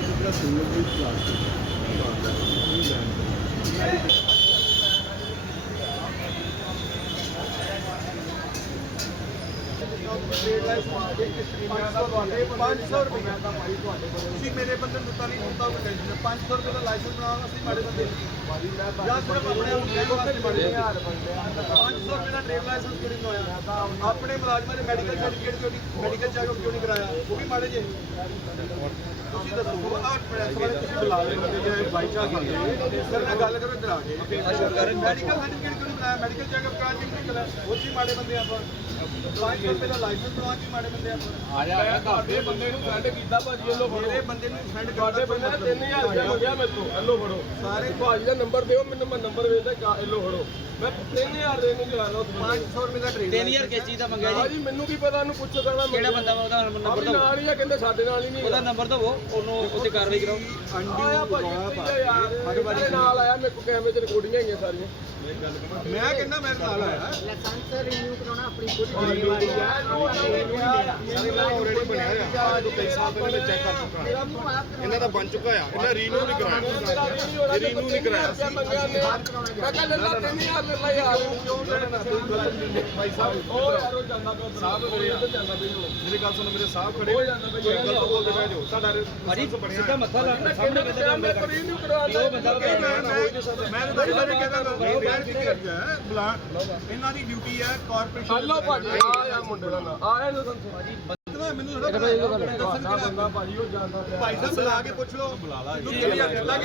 这边停车可以去，是吧？充电。ਹੈ ਕਿ ਜਿਹੜਾ single use plastic ਤੁਸੀਂ ਮੇਰੇ ਬੰਦੇ ਨੂੰ ਦਿੱਤਾ ਨਹੀਂ ਹੁੰਦਾ ਕੋਈ ਟੈਨਸ਼ਨ 500 ਰੁਪਏ ਦਾ ਲਾਇਸੈਂਸ ਬਣਾਉਣਾ ਸੀ ਮਾੜੇ ਬੰਦੇ ਜਾਂ ਸਿਰਫ ਆਪਣੇ ਆਪ ਨੂੰ ਕਹਿਣ ਵਾਸਤੇ ਮਾੜੇ ਬੰਦੇ 500 ਰੁਪਏ ਦਾ ਟ੍ਰੇਡ ਲਾਇਸੈਂਸ ਕਿਉਂ ਨਹੀਂ ਬਣਾਇਆ ਆਪਣੇ ਮੁਲਾਜ਼ਮਾਂ ਦੇ ਮੈਡੀਕਲ ਸਰਟੀਫਿਕੇਟ ਕਿਉਂ ਨਹੀਂ ਮੈਡੀਕਲ ਚੈੱਕਅਪ ਕਿਉਂ ਨਹੀਂ ਕਰਾਇਆ? ਉਹ ਵੀ ਮਾੜੇ ਜੇ। ਤੁਸੀਂ ਦੱਸੋ ਆਹ ਪ੍ਰੈਸ ਵਾਲੇ ਤੁਸੀਂ ਬੁਲਾ ਲਏ ਬੰਦੇ ਜਿਹੜੇ ਬਾਈ ਚਾਹ ਕਰਦੇ ਸਰ ਨਾਲ ਗੱਲ ਕਰੋ ਇੱਧਰ ਆ ਕੇ। ਮੈਡੀਕਲ ਸਰਟੀਫਿਕੇਟ ਕਿਉਂ ਨਹੀਂ ਬਣਾਇਆ? ਮੈਡੀਕਲ ਚੈੱਕਅਪ ਕਰਾ ਕੇ ਨਹੀਂ ਕਰਿਆ ਉਹ ਵੀ ਮਾੜੇ ਬੰਦੇ ਆਪਾਂ। 500 ਰੁਪਏ ਦਾ ਮੈਂ ਤੁਹਾਡੇ ਬੰਦੇ ਨੂੰ ਸੈਂਡ ਕੀਤਾ ਭਾਜੀ ਵੱਲੋਂ ਫੜੋ। ਮੇਰੇ ਬੰਦੇ ਨੂੰ ਸੈਂਡ ਤੁਹਾਡੇ ਬੰਦੇ ਨੇ 3000 ਰੁਪਇਆ ਮੰਗਿਆ ਮੈਨੂੰ ਵੱਲੋਂ ਫੜੋ। ਸਾਰੇ ਭਾਜੀ ਦਾ ਨੰਬਰ ਦਿਓ ਮੈਨੂੰ ਮੈਂ ਨੰਬਰ ਵੇਚਦਾ ਵੱਲੋਂ ਫੜੋ। ਮੈਂ 3000 ਦੇ ਨੂੰ ਲਿਆ ਲਓ 500 ਰੁਪਏ ਦਾ ਟ੍ਰੇਡ 3000 ਕਿਸ ਚੀਜ਼ ਦਾ ਮੰਗਿਆ ਜੀ? ਭਾਜੀ ਮੈਨੂੰ ਕੀ ਪਤਾ ਉਹਨੂੰ ਪੁੱਛੋ ਕਰਨਾ ਕਿਹੜਾ ਬੰਦਾ ਵਾ ਉਹਦਾ ਨੰਬਰ ਦਿਓ। ਨਾਲ ਹੀ ਆ ਕਹਿੰਦੇ ਸਾਡੇ ਨਾਲ ਹੀ ਨਹੀਂ ਉਹਦਾ ਨੰਬਰ ਦਿਓ ਉਹਨੂੰ ਉੱਤੇ ਕਾਰਵਾਈ ਕਰਾਓ। ਆਇਆ ਭਾਜੀ ਯਾਰ ਮੇਰੇ ਨਾਲ ਆਇਆ ਮੇਰੇ ਕੋਲ ਕੈਮਰੇ 'ਚ ਰਿਕਾਰਡਿੰਗਾਂ ਹੈਗੀਆਂ ਸਾਰੀਆਂ। ਮੈਂ ਕਹਿੰਦਾ ਮੇਰੇ ਨਾਲ ਆਇਆ। ਲਾਇਸੈਂਸ ਰਿਨਿਊ ਕਰਾਉਣਾ ਆਪਣੀ ਖੁਦ ਜ਼ਿੰਮੇਵਾਰੀ ਹੈ ਸਾਰੇ ਨਾਲ ਆਲਰੇਡੀ ਬਣਿਆ ਹੋਇਆ ਜੋ ਕਈ ਸਾਲ ਪਹਿਲੇ ਚੈੱਕ ਕਰ ਚੁੱਕਾ ਇਹਨਾਂ ਦਾ ਬਣ ਚੁੱਕਾ ਆ ਇਹਨਾਂ ਰੀਨਿਊ ਨਹੀਂ ਕਰਾਇਆ ਇਹ ਰੀਨੂ ਨਹੀਂ ਕਰਾਇਆ ਮੈਂ ਕਹਿੰਦਾ ਲੱਲਾ 3000 ਲੱਲਾ ਯਾਰ ਭਾਈ ਸਾਹਿਬ ਸਾਹਿਬ ਮੇਰੇ ਤੇ ਗੱਲ ਸੁਣੋ ਮੇਰੇ ਸਾਹਿਬ ਖੜੇ ਕੋਈ ਗਲਤ ਬੋਲਦੇ ਪਏ ਜੋ ਤੁਹਾਡਾ ਸਿੱਧਾ ਮੱਥਾ ਲਾ ਸਾਹਮਣੇ ਬੰਦੇ ਦਾ ਮੈਂ ਕਰੀ ਨਹੀਂ ਕਰਾਉਂਦਾ ਉਹ ਬੰਦਾ ਮੈਂ ਤਾਂ ਤੁਹਾਡੇ ਕਹਿੰਦਾ ਮੈਂ ਬੈਠ ਕੇ ਬੁਲਾ ਇਹਨਾਂ ਦੀ ਡਿਊਟੀ ਹੈ ਕਾਰਪੋਰੇਸ਼ਨ ਹਲੋ ਭਾਜੀ ਆ ਯਾ ਮੁੰਡੇ ਦਾ ਆਇਆ ਨੂੰ ਸੰਸੋ ਮੈਨੂੰ ਥੋੜਾ ਬੰਦਾ ਭਾਜੀ ਉਹ ਜਾਂਦਾ ਪਿਆ ਭਾਈ ਸਾਹਿਬ ਬੁਲਾ ਕੇ ਪੁੱਛ ਲਓ। ਬੁਲਾ ਲਾ